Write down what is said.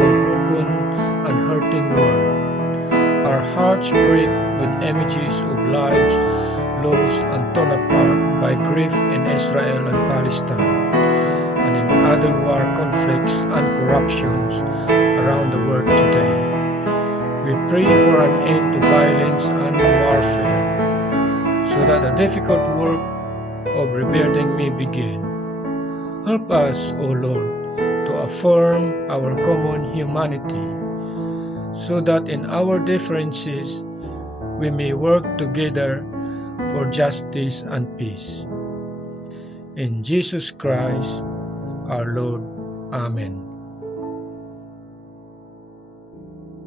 our broken and hurting world. Our hearts break with images of lives lost and torn apart by grief in Israel and Palestine, and in other war conflicts and corruptions around the world today. We pray for an end to violence and warfare, so that the difficult work of rebuilding may begin. Help us, O Lord, to affirm our common humanity, so that in our differences we may work together for justice and peace. In Jesus Christ, our Lord. Amen.